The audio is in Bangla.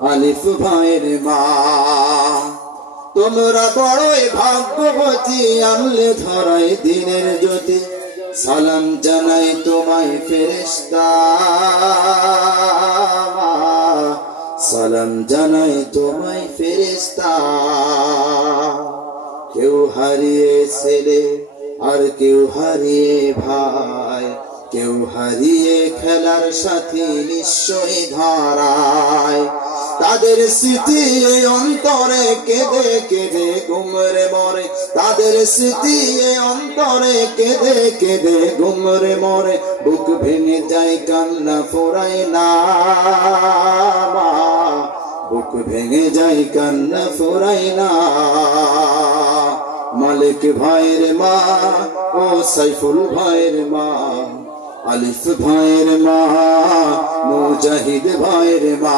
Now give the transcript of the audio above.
আলিফ ভাইয়ের মা। তোমরা বড়ই ভাগ্যবতী, আনলে ধরাই দিনের জ্যোতি। সালাম জানাই তোমায় ফেরেশতা, সালাম জানাই তোমায় ফেরেশতা। কেউ হারিয়ে ছেলে আর কেউ হারিয়ে ভাই, কেউ হারিয়ে খেলার সাথী নিশ্চয়ই ধরায়। তাদের স্মৃতি এই অন্তরে কেঁদে কেঁদে গুমরে মরে, তাদের স্মৃতি এই অন্তরে কেঁদে কেঁদে গুমরে মরে। বুক ভেঙে যায় কান্না ফোরায় না, বুক ভেঙে যায় কান্না ফোরায় না। মালিক ভাইয়ের মা ও সাইফুল ভাইয়ের মা, আলিফ ভাইয়ের মা, মুজাহিদ ভাইয়ের মা।